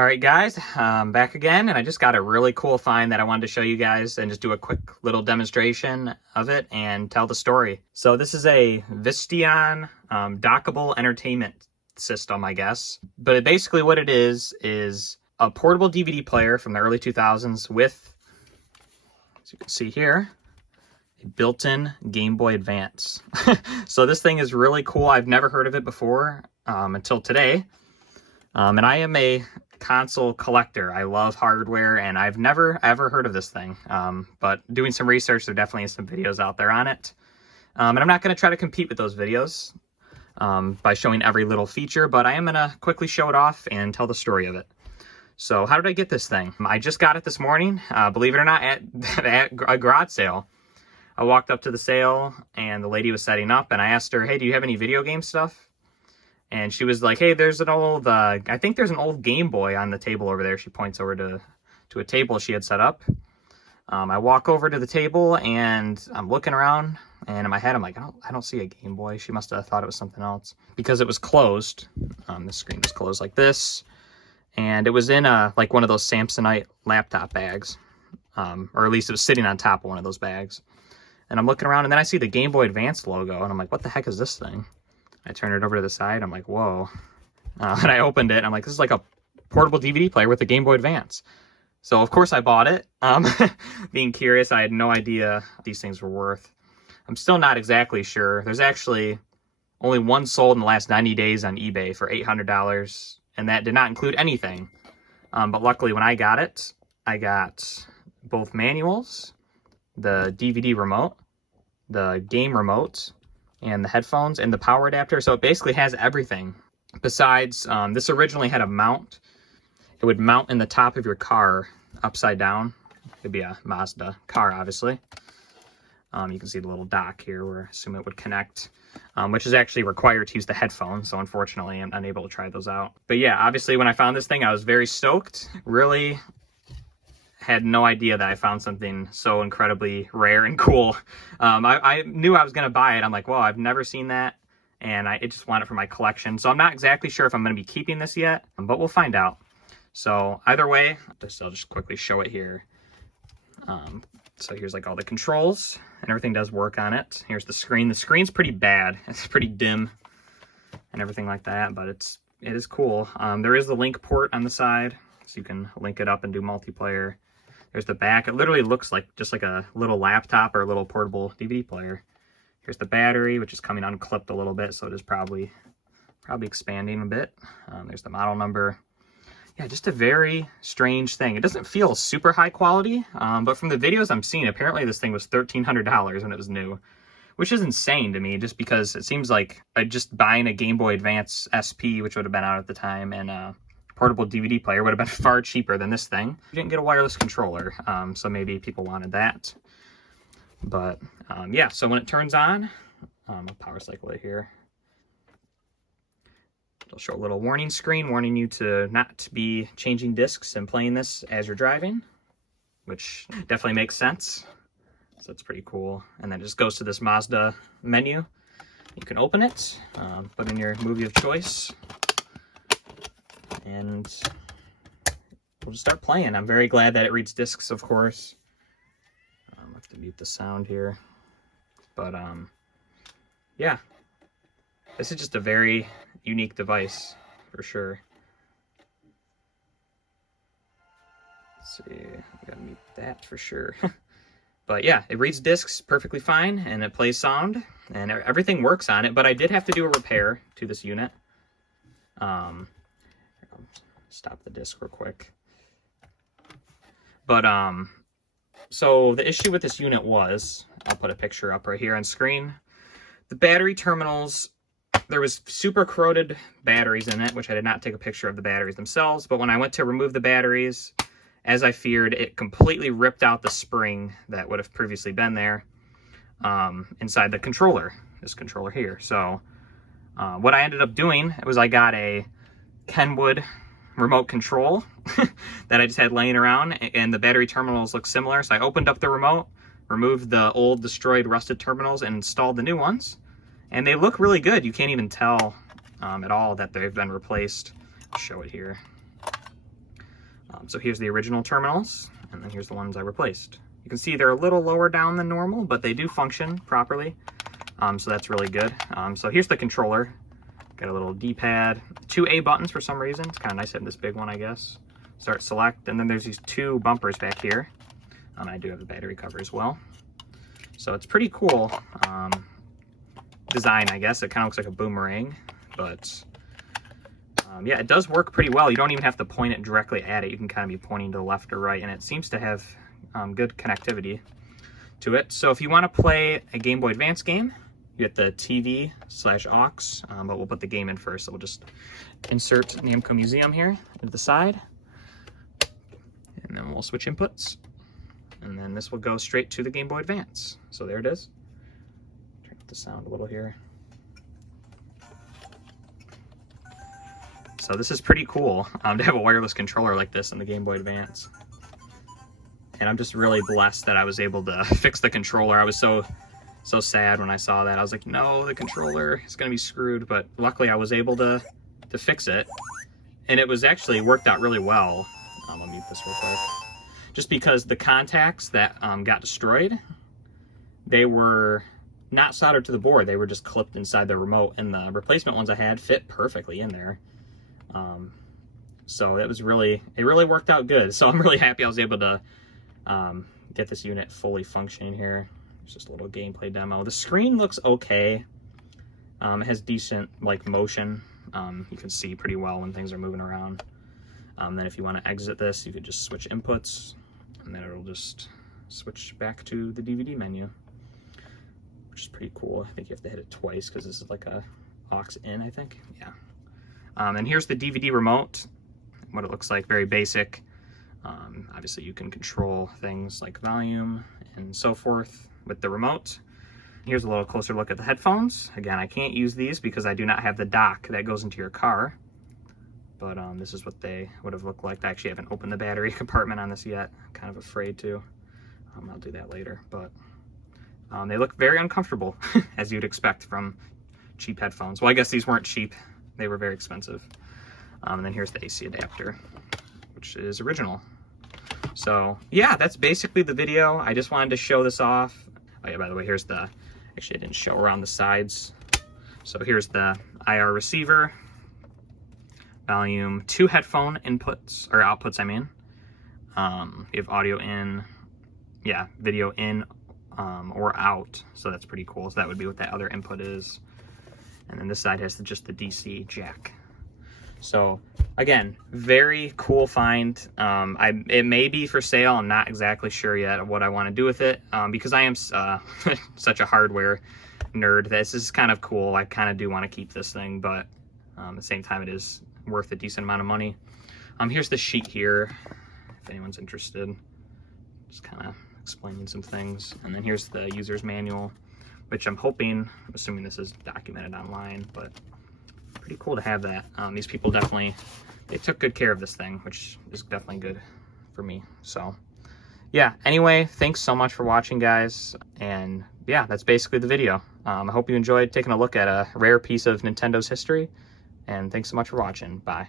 All right, guys, I'm back again, and I just got a really cool find that I wanted to show you guys and just do a quick little demonstration of it and tell the story. So this is a Visteon dockable entertainment system, I guess. But basically what it is a portable DVD player from the early 2000s with, as you can see here, a built-in Game Boy Advance. So this thing is really cool. I've never heard of it before until today. And I am a console collector. I love hardware, and I've never ever heard of this thing. But doing some research, there definitely is some videos out there on it. And I'm not going to try to compete with those videos by showing every little feature, but I am going to quickly show it off and tell the story of it. So how did I get this thing? I just got it this morning, believe it or not, at a garage sale. I walked up to the sale, and the lady was setting up, and I asked her, hey, do you have any video game stuff? And she was like, hey, there's an old, I think there's an old Game Boy on the table over there. She points over to a table she had set up. I walk over to the table, and I'm looking around, and in my head, I'm like, I don't see a Game Boy. She must have thought it was something else. Because it was closed. The screen was closed like this. And it was in like one of those Samsonite laptop bags. Or at least it was sitting on top of one of those bags. And I'm looking around, and then I see the Game Boy Advance logo, and I'm like, what the heck is this thing? I turned it over to the side. I'm like, whoa. And I opened it. And I'm like, this is like a portable DVD player with a Game Boy Advance. So, of course, I bought it. Being curious, I had no idea what these things were worth. I'm still not exactly sure. There's actually only one sold in the last 90 days on eBay for $800. And that did not include anything. But luckily, when I got it, I got both manuals, the DVD remote, the game remote, and the headphones and the power adapter. So it basically has everything. Besides, this originally had a mount. It would mount in the top of your car upside down. It'd be a Mazda car, obviously. You can see the little dock here where I assume it would connect, which is actually required to use the headphones. So unfortunately, I'm unable to try those out. But yeah, obviously when I found this thing, I was very stoked. Really had no idea that I found something so incredibly rare and cool. I knew I was going to buy it. I'm like, well, I've never seen that, and I just want it for my collection. So I'm not exactly sure if I'm going to be keeping this yet, but we'll find out. So either way, I'll just quickly show it here. So here's like all the controls, and everything does work on it. Here's the screen. The screen's pretty bad. It's pretty dim and everything like that, but it is cool. There is the link port on the side, so you can link it up and do multiplayer. There's the back. It literally looks like just like a little laptop or a little portable DVD player. Here's the battery, which is coming unclipped a little bit, so it is probably expanding a bit. There's the model number. Yeah, just a very strange thing. It doesn't feel super high quality, but from the videos I'm seeing, apparently this thing was $1,300 when it was new, which is insane to me, just because it seems like just buying a Game Boy Advance SP, which would have been out at the time, and portable DVD player would have been far cheaper than this thing. You didn't get a wireless controller, so maybe people wanted that. But yeah, so when it turns on, I'll power cycle it here. It'll show a little warning screen warning you to not be changing discs and playing this as you're driving, which definitely makes sense. So that's pretty cool. And then it just goes to this Mazda menu. You can open it, put in your movie of choice, and we'll just start playing. I'm very glad that it reads discs, of course. I have to mute the sound here. But yeah, this is just a very unique device for sure. Let's see, I gotta mute that for sure. But yeah, it reads discs perfectly fine, and it plays sound, and everything works on it. But I did have to do a repair to this unit. I'll stop the disc real quick. But so the issue with this unit was, I'll put a picture up right here on screen. The battery terminals, there was super corroded batteries in it, which I did not take a picture of the batteries themselves. But when I went to remove the batteries, as I feared, it completely ripped out the spring that would have previously been there inside the controller, this controller here. So what I ended up doing was I got a Kenwood remote control that I just had laying around, and the battery terminals look similar. So I opened up the remote, removed the old destroyed rusted terminals, and installed the new ones. And they look really good. You can't even tell at all that they've been replaced. I'll show it here. So here's the original terminals, and then here's the ones I replaced. You can see they're a little lower down than normal, but they do function properly. So that's really good. So here's the controller. Got a little D-pad, 2 A buttons for some reason. It's kind of nice having this big one, I guess. Start, select, and then there's these 2 bumpers back here. I do have the battery cover as well. So it's pretty cool design, I guess. It kind of looks like a boomerang, but yeah, it does work pretty well. You don't even have to point it directly at it. You can kind of be pointing to the left or right, and it seems to have good connectivity to it. So if you want to play a Game Boy Advance game, you get the TV/aux, but we'll put the game in first. So we'll just insert Namco Museum here to the side, and then we'll switch inputs. And then this will go straight to the Game Boy Advance. So there it is. Turn up the sound a little here. So this is pretty cool to have a wireless controller like this in the Game Boy Advance. And I'm just really blessed that I was able to fix the controller. I was so sad when I saw that. I was like, no, the controller is gonna be screwed. But luckily I was able to fix it. And it was actually worked out really well. I'll mute this real quick. Just because the contacts that got destroyed, they were not soldered to the board. They were just clipped inside the remote, and the replacement ones I had fit perfectly in there. So it really worked out good. So I'm really happy I was able to get this unit fully functioning here. It's just a little gameplay demo. The screen looks okay. It has decent like motion. You can see pretty well when things are moving around. Then if you want to exit this, you could just switch inputs, and then it'll just switch back to the DVD menu, which is pretty cool. I think you have to hit it twice because this is like a aux in, I think. Yeah. And here's the DVD remote, what it looks like, very basic. Obviously you can control things like volume and so forth with the remote. Here's a little closer look at the headphones. Again, I can't use these because I do not have the dock that goes into your car. But this is what they would have looked like. I actually haven't opened the battery compartment on this yet. I'm kind of afraid to. I'll do that later. But they look very uncomfortable, as you'd expect from cheap headphones. Well, I guess these weren't cheap. They were very expensive. And then here's the AC adapter, which is original. So yeah, that's basically the video. I just wanted to show this off. Oh yeah, by the way, here's the, actually I didn't show around the sides. So here's the IR receiver. Volume, 2 headphone inputs, or outputs, I mean. You have audio in, yeah, video in or out, so that's pretty cool. So that would be what that other input is. And then this side has just the DC jack. So again, very cool find. It may be for sale. I'm not exactly sure yet what I want to do with it because I am such a hardware nerd. This is kind of cool. I kind of do want to keep this thing, but at the same time, it is worth a decent amount of money. Here's the sheet here, if anyone's interested. Just kind of explaining some things. And then here's the user's manual, which I'm assuming this is documented online, but pretty cool to have that. These people definitely, they took good care of this thing, which is definitely good for me. So yeah, anyway, thanks so much for watching, guys. And yeah, that's basically the video. I hope you enjoyed taking a look at a rare piece of Nintendo's history. And thanks so much for watching. Bye.